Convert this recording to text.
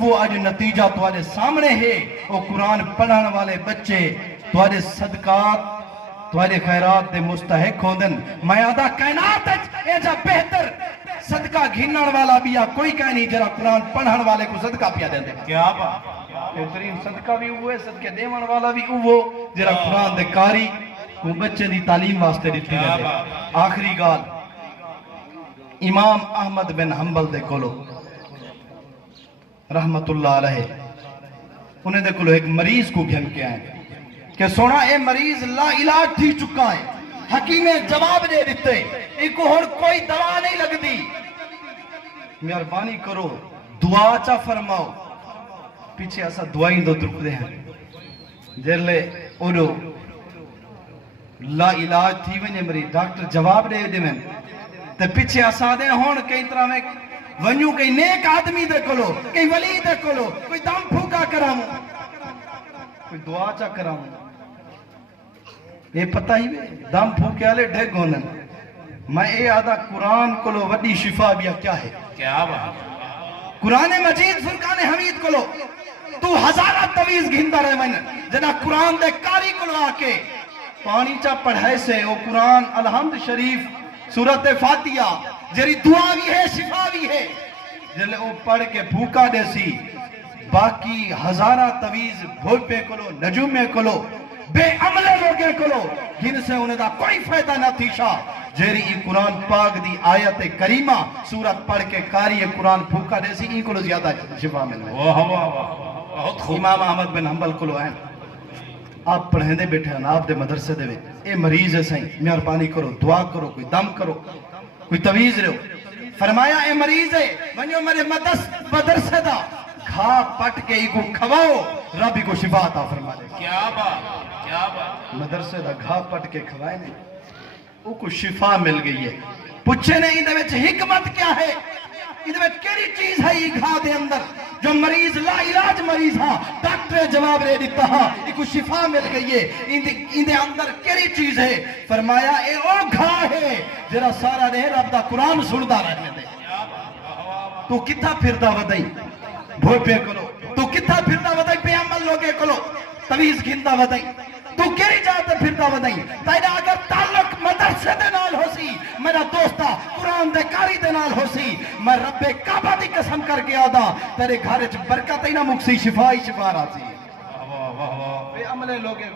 وہ اج نتیجہ تواڈے سامنے ہے وہ قرآن پڑھن والے بچے تواڈے صدقات تواڈے خیرات دے مستحق ہوندن میں آدھا کائنات اے جا بہتر صدقہ گھنن والا بھی کوئی کہہ نہیں جرا قرآن پڑھن والے کو صدقہ پیا دیں دے کیا بات بہترین صدقہ بھی ہوئے صدقے دیون والا بھی وہ جرا قرآن دے کاری کو بچے دی تعلیم واسطے دیتی دے آخری گال امام احمد بن حنبل دے کولو رحمت اللہ علیہ انہیں دے کولو ایک مریض کو گھن کے آئے کہ سونا اے مریض لا علاج تھی چکا ہے حکیم جواب دے دیتے ایک اور کوئی دوا نہیں لگ دی مہربانی کرو دعا چا فرماؤ پیچھے ایسا دعائیں دو درک دے ہیں جلے اوڑو لا علاج تھی ونجے مریض ڈاکٹر جواب دے دے میں تے پیچھے ایسا دے ہون کئی طرح میں ونیو کئی نیک آدمی دے کولو کئی ولی دے کولو کوئی دم پھوکا کرامو کوئی دعا چا کرامو یہ پتہ ہی میں دم پھوکے آلے ڈھگ ہونن میں اے آدھا قرآن کولو وڈی شفا بیا کیا ہے کیا بات قرآن مجید فرقان حمید کولو تو ہزارہ تویز گھندہ رہے میں جنا قرآن دے کاری کولو آکے پانی چا پڑھائے سے وہ قرآن الحمد شریف سورت فاتحہ جری دعا بھی ہے شفا بھی ہے جلے وہ پڑھ کے بھوکا دے سی باقی ہزارہ تویز بھول پہ کلو نجومے کلو بے عملے لوگے کلو جن سے انہیں دا کوئی فائدہ نہ تھی شاہ جیری ای قرآن پاک دی آیت کریمہ سورت پڑھ کے کاری قرآن بھوکا دے سی ای کلو زیادہ شفا مل رہے امام احمد بن حنبل کلو ہیں آپ پڑھیں دے بیٹھے ہیں آپ دے مدرسے دے اے مریض ہے سائیں مہربانی کرو دعا کرو کوئی دم کرو کوئی تویز رہو فرمایا اے مریض ہے ونیو میرے مدرسے دا کھا پٹ کے کو کھواؤ رب کو شفا عطا فرما دے کیا بات مدرسے دا کھا پٹ کے کھوائے نہیں وہ کو شفا مل گئی ہے پوچھے نہیں دے وچ حکمت کیا ہے یہ دے وچ کیڑی چیز ہے یہ گھا دے اندر جو مریض لا علاج مریض ہاں ڈاکٹر جواب دے دیتا ہاں یہ کو شفا مل گئی ہے ان دے اندر کیڑی چیز ہے فرمایا اے او گھا ہے جرا سارا دے رب دا قرآن سندا رہنے دے تو کتھا پھردا ودائی بھوئے پہ کلو تو کتھا پھردا ودائی پہ عمل لوگے کلو تویز گھندا ودائی تو کیری جاتے پھردا ودائی تائیدہ اگر تعلق مدرسے دے نال ہو سی میرا دوستا قرآن دے کاری دے نال ہو سی میں رب کعبہ دی قسم کر کے آدھا تیرے گھر برکت ہی نہ مکسی شفا ہی شفا رہا سی بے عملے لوگے